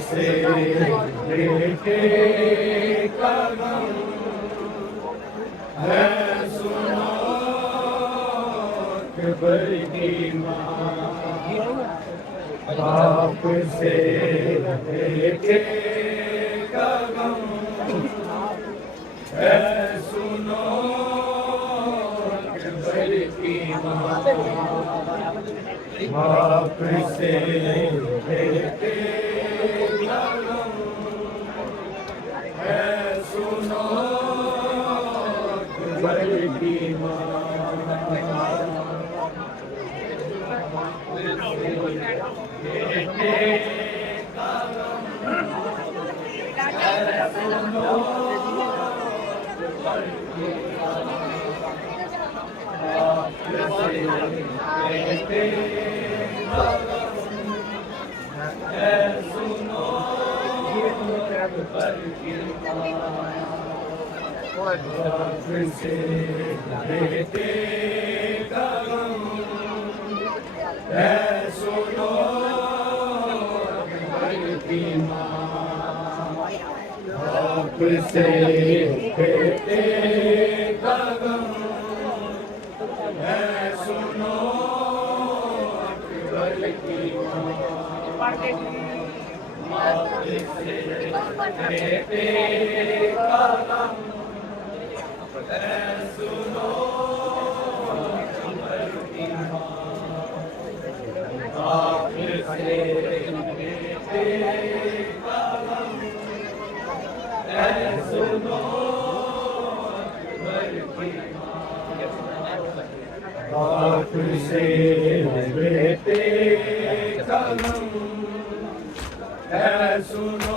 से लेके कदम है सुनो कि बड़ी माँ बाप से लेके कदम है सुनो कि बड़ी माँ बाप से लेके से बेटे कदम है सुनो अकबर की माँ से बेटे कदम है सुनो अकबर की माँ से बेटे सुनो बाप से बेटे कलम है सुनो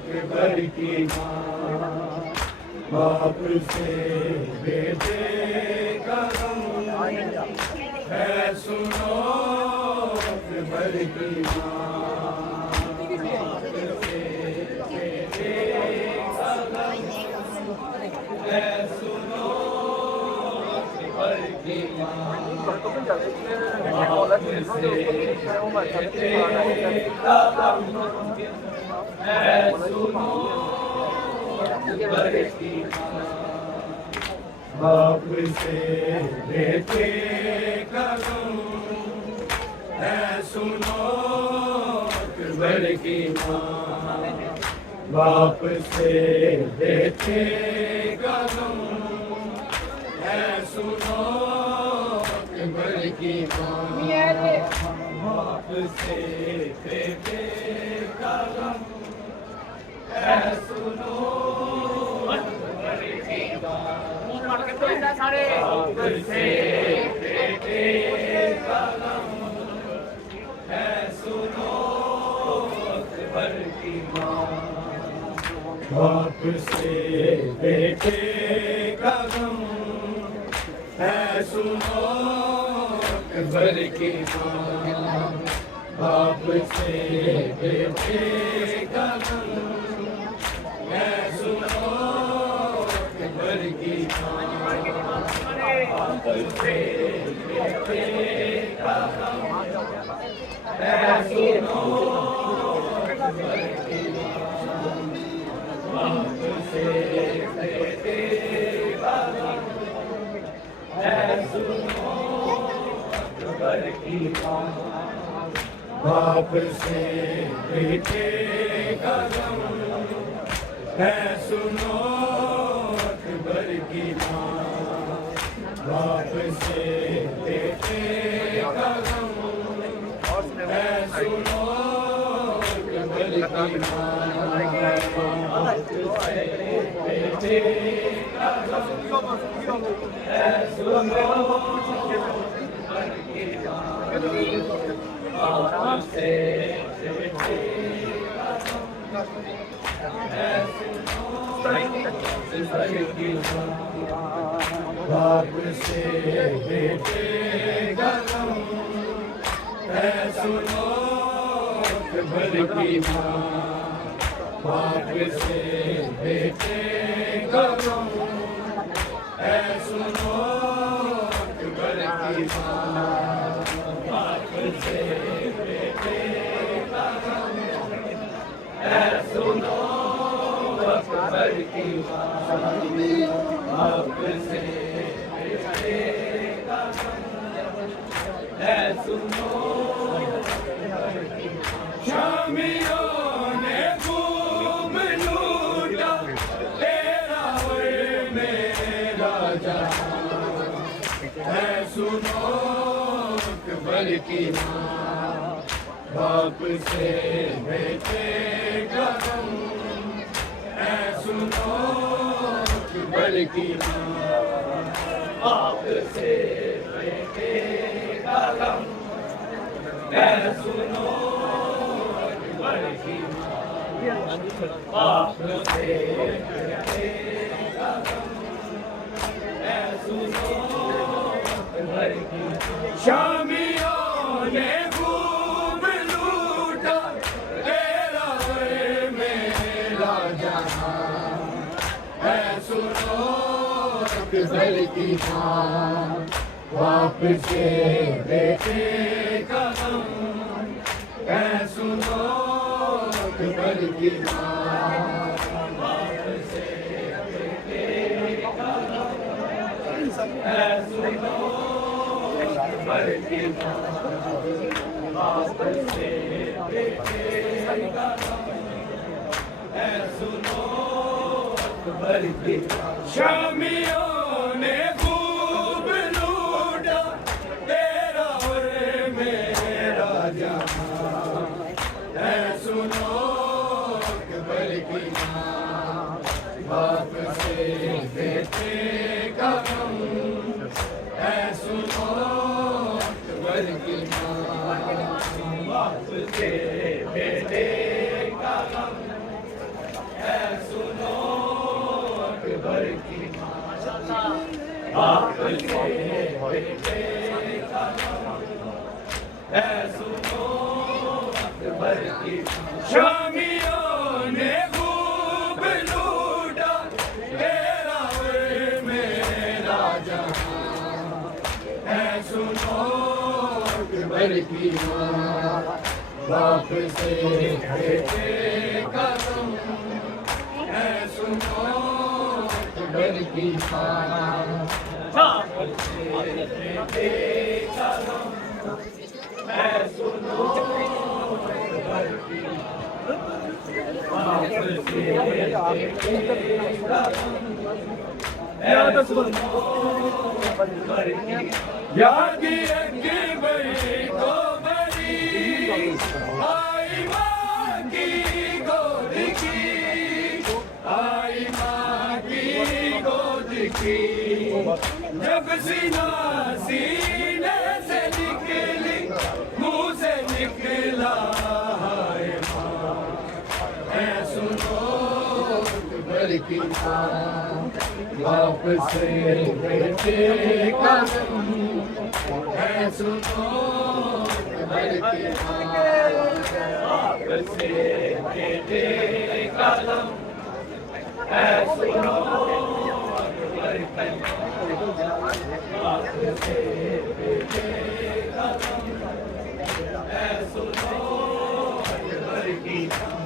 अकबर की माँ बाप से बेटे कलम है सुनो अकबर की माँ बाप से बेटे कदम है सुनो अकबर की माँ बाप से बेटे कदम है सुनो अकबर की माँ बाप से बेटे कदम है सुनो अकबर की माँ बाप से बेटे कदम है सुनो अकबर की माँ बाप से बेटे कदम है सुनो अकबर की माँ बाप से बेटे कदम है सुनो अकबर की माँ आपसे बेटे का गम है सुनो अकबर की आपसे बेटे का गम है सुनो अकबर की बाप से बेटे का गम है सुनो अकबर की माँ बाप से बेटे का गम है सुनो अकबर की माँ बाप से बेटे का गम है सुनो अकबर की माँ बाप से बेटे का गम है सुनो अकबर की माँ बाप से बेटे का गम है सुनो अकबर की माँ बाप से बेटे का गम है सुनो अकबर की माँ बाप से बेटे का गम है सुनो अकबर की माँ बाप से है सुनो शामियों ने खूब लूटा तेरा और मेरा जहां है सुनो अकबर की माँ बाप से बेटे का गम है सुनो अकबर की माँ बाप से बेटे का गम है सुनो अकबर की माँ बाप से बेटे का गम है सुनो अकबर की शामियों ने खूब लूटा तेरा और मेरा जहां है सुनो अकबर की माँ बाप से बेटे का गम है सुनो अकबर की माँ बाप से बेटे का गम है सुनो अकबर की माँ बाप से बेटे का गम है सुनो अकबर की शामियों ने खूब लूटा तेरा और मेरा जहां है सुनो अकबर की माँ बाप से बेटे का गम है सुनो अकबर की माँ बाप से बेटे का गम है सुनो अकबर की माँ बाप से बेटे का गम है सुनो अकबर की शामियों ने खूब लूटा तेरा और मेरा जहां है सुनो अकबर की माँ बाप से बेटे का गम है सुनो अकबर की माँ बाप से बेटे का गम है सुनो अकबर की बाप से बेटे का गम है सुनो अकबर की याद अकबर को बड़ी आई माँ की गोद की आई माँ की गोद की जब सीना सीने से निकली मुँह से निकला हाय माँ है सुनो अकबर की माँ बाप से बेटे का गम है सुनो अकबर की माँ बाप से बेटे का गम है सुनो अकबर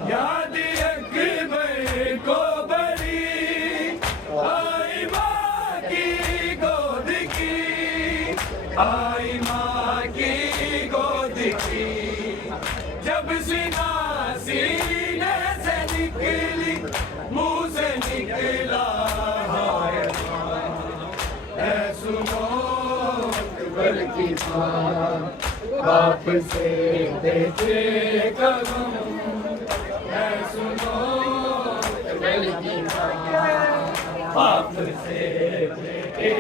याद अकबर को बड़ी आई माँ की गोद की, आई माँ की गोद की, जब सीना सीने से निकली मुंह से निकला हाय माँ, ऐ सुनो अकबर की माँ बाप से बेटे का गम, ऐ सुनो अकबर की माँ बाप से बेटे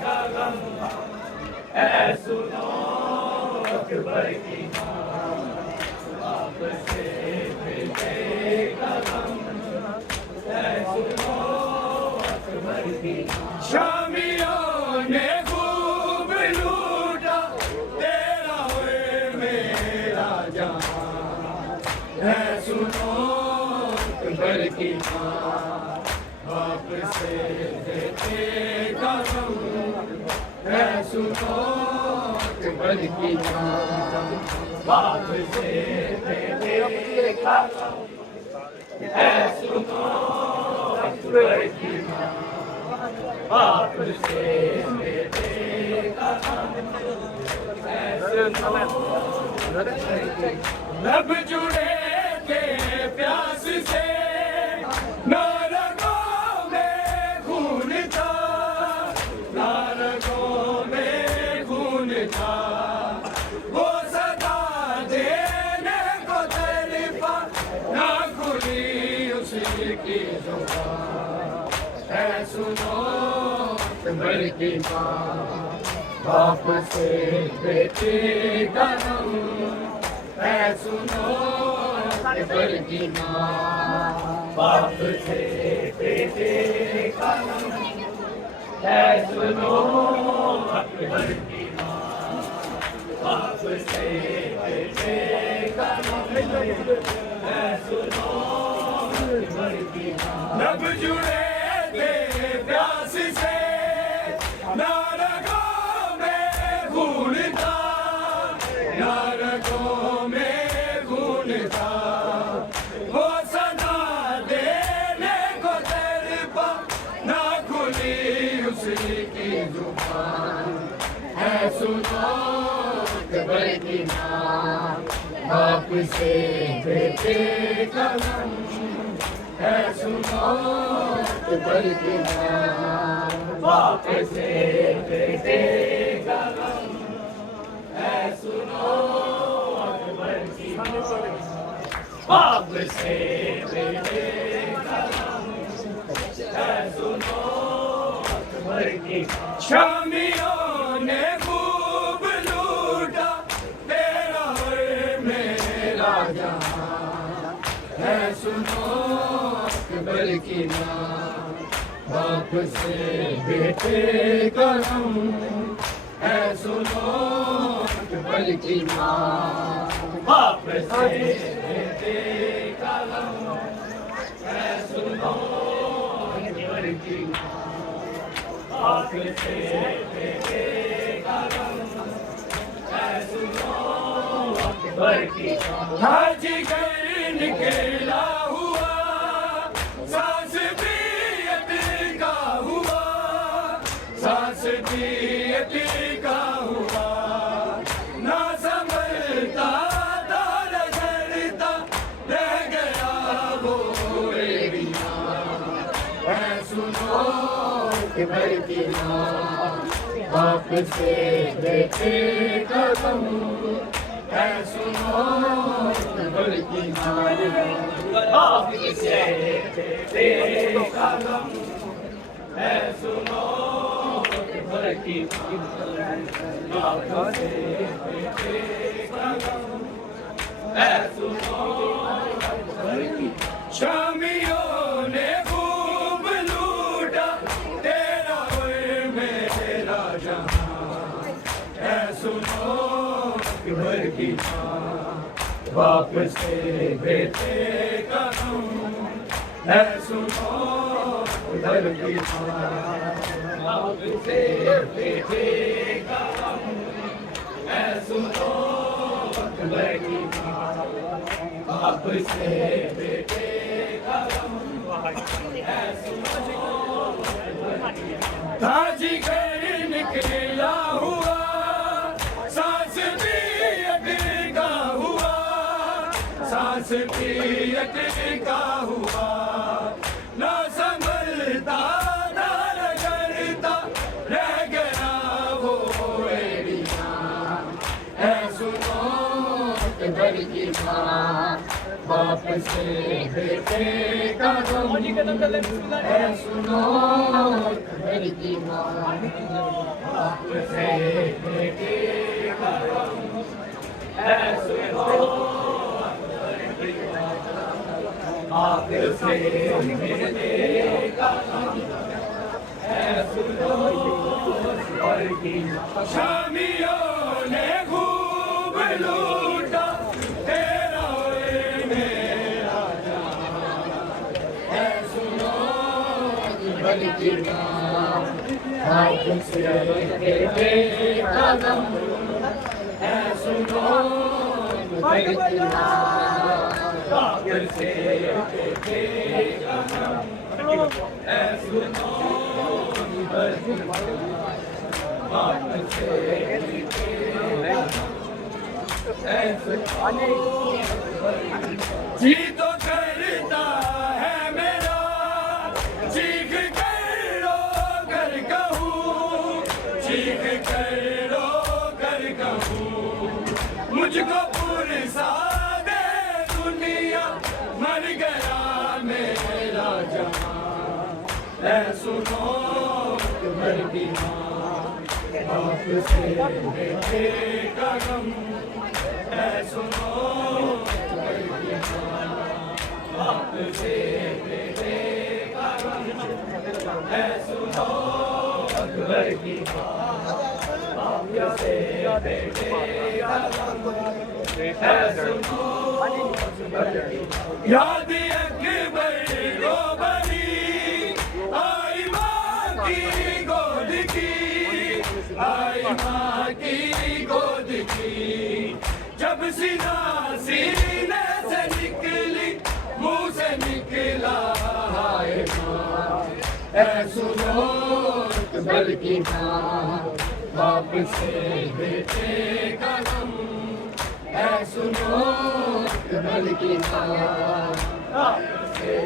का गम, ऐ सुनो अकबर की माँ बाप से बेटे का गम, ऐ सुनो अकबर की माँ। शामियों ने खूब लूटा तेरा और मेरा जहां, ऐ सुनो अकबर की माँ बाप से बेटे का गम, ऐ सुनो अकबर की माँ बाप से बेटे का गम, ऐ सुनो अकबर की माँ बाप से बेटे का गम, ऐ सुनो लब जुड़े थे प्यास से नारगों में खून था, नारगों में खून था, वो सदा देने को तड़पा ना खुली उसकी जुबान, ऐ सुनो अकबर की माँ बाप से बेटे का गम, ऐ सुनो अकबर की माँ बाप से बेटे का गम, ऐ सुनो अकबर की माँ बाप से बेटे का गम, ऐ सुनो अकबर की माँ। लब जुड़े थे प्यास से नारगों में खून था, नारगों में खून था, वो सदा देने को तड़पा ना खुली उसकी जुबान, ऐ सुनो अकबर की माँ बाप से बेटे का गम, ऐ सुनो अकबर की माँ बाप से बेटे का गम, ऐ सुनो अकबर की माँ बाप से बेटे का गम, ऐ सुनो अकबर की माँ। शामियों ने खूब लूटा तेरा और मेरा जहां, ऐ सुनो अकबर की माँ बाप से बेटे का गम, ऐ सुनो अकबर की माँ बाप से बेटे का गम, ऐ सुनो अकबर की माँ बाप से बेटे का गम, ऐ सुनो अकबर की माँ। हाजीगर निकला हुआ सांस पियत का हुआ, सांस पियत का हुआ, ना संभलता तार झड़ता रह गया वो एरिया, ऐ सुनो अकबर की माँ बाप से बेटे का गम, ऐ सुनो अकबर की माँ बाप से बेटे का गम, ऐ सुनो अकबर की माँ बाप से बेटे का गम, ऐ सुनो अकबर की। शामियों ने खूब लूटा तेरा और मेरा जहां, ऐ सुनो अकबर की माँ बाप से बेटे का गम, ऐ सुनो अकबर की माँ बाप से बेटे का गम, ऐ सुनो अकबर की माँ। बाप से बेटे का गम, ऐ सुनो ताजी घर निकला हुआ, सांस भी अटका हुआ, सांस भी अटका हुआ, ना संभलता ना करता रह गया वो एड़िया। ऐ सुनो अकबर की माँ, बाप से बेटे का गम, ऐ सुनो अकबर की माँ। बाप से बेटे का गम, ऐ सुनो बाप से बेटे का गम, ऐ सुनो अकबर की माँ। शामियों ने खूब लूटा तेरा और मेरा जान, ऐ सुनो अकबर की माँ। बाप से बेटे का गम, ऐ सुनो अकबर की माँ। बाप से बेटे का गम, ऐ सुनो अकबर की माँ। बाप से बेटे का गम, ऐ सुनो। जी तो करता है मेरा, चीख कर रो कर कहूँ, चीख कर रो कर कहूँ, मुझको पुरसा दे दुनिया, मर गया मेरा जहां। ऐ सुनो अकबर की माँ, बाप से बेटे का गम, ऐ सुनो अकबर की माँ। बाप से बेटे का गम, ऐ सुनो अकबर की माँ। बाप से बेटे का गम, ऐ सुनो अकबर की माँ। याद अकबर को बनी आई माँ की गोद की, आई माँ की गोद की, जब सीना सीने से निकली, मुंह से निकला हाय माँ। ऐ सुनो अकबर की माँ, बाप से बेटे का गम, ऐ सुनो अकबर की माँ। बाप से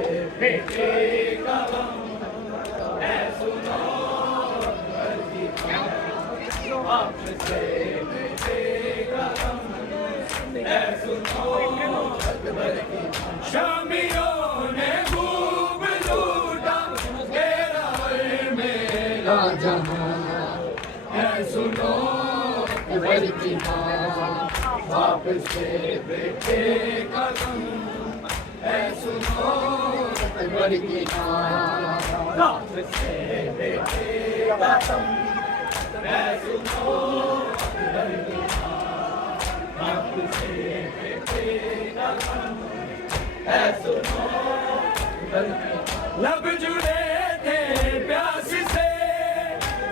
बेटे का गम, ऐ सुनो अकबर की माँ। बाप से बेटे का गम, ऐ सुनो अकबर की माँ। शामियों ने खूब लूटा तेरा और मेरा जहां, ऐ सुनो अकबर की माँ। बाप से बेटे का गम, ऐ सुनो अकबर की माँ। बाप से बेटे का गम, ऐ सुनो अकबर की माँ। बाप से बेटे का गम, ऐ सुनो अकबर की माँ। लब जुड़े थे प्यास से,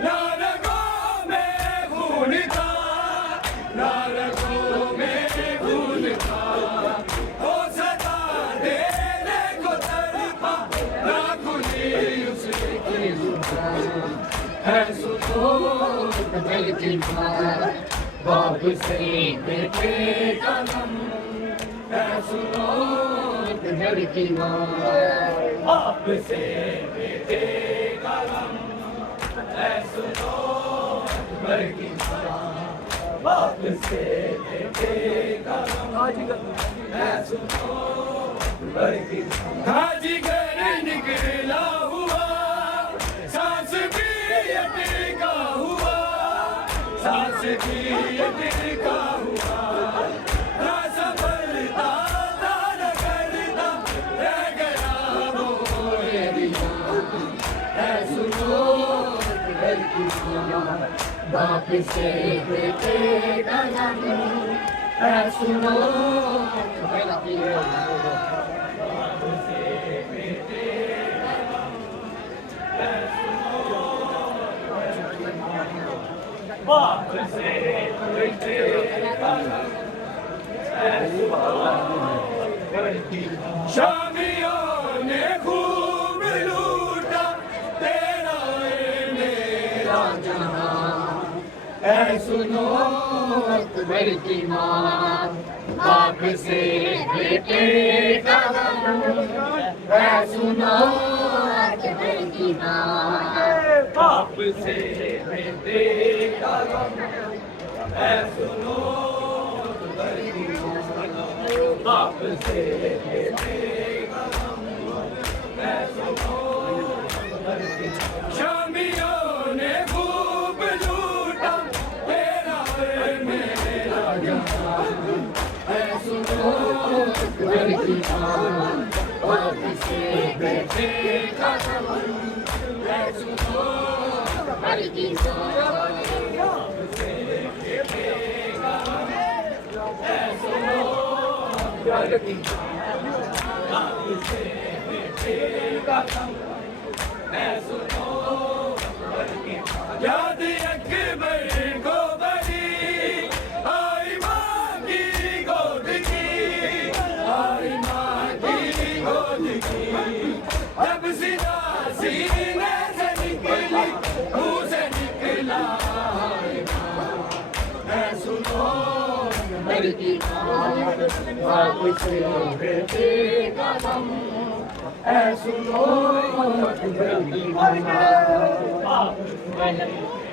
ना रगों में खून था, ना रगों में खून था, वो सदा देने को तड़पा, ना खुली उसकी जुबान। ऐ सुनो अकबर की माँ, बाप से बेटे का गम, ऐ सुनो अकबर की माँ। बाप से बेटे का गम, ऐ सुनो अकबर की माँ। बाप से बेटे का गम, ऐ सुनो अकबर की माँ। ताजी घर निकला हुआ, सांस भी अटका हुआ, सांस भी अटका हुआ, ना संभलता ना करता रह गया वो एड़िया। ऐ सुनो अकबर की माँ, बाप से बेटे का गम, ऐ सुनो अकबर की माँ। बाप से बेटे का गम, ऐ सुनो बाप से बेटे का शामियों ने खूब लूटा तेरा मेरा जहां ऐ सुनो अकबर की मां बाप से बेटे का ऐ सुनो अकबर की मां बाप से बेटे का ऐ सुनो अकबर की मां बाप से बेटे का ऐ सुनो अकबर की मां शामियों ने खूब लूटा तेरा मेरा जहां ऐ सुनो अकबर की मां बाप से बेटे का ऐ सुनो अकबर की मां बाप से बेटे का ऐ सुनो अकबर की मां बाप से बेटे का ऐ सुनो अकबर की मां याद अकबर को बड़ी आई मां की गोद की आई मां की गोद की जब सीधा सीने से निकली मुंह से निकला आई मां ऐ सुनो अकबर की मां बाप से बेटे का गम ऐ सुनो अकबर की मां बाप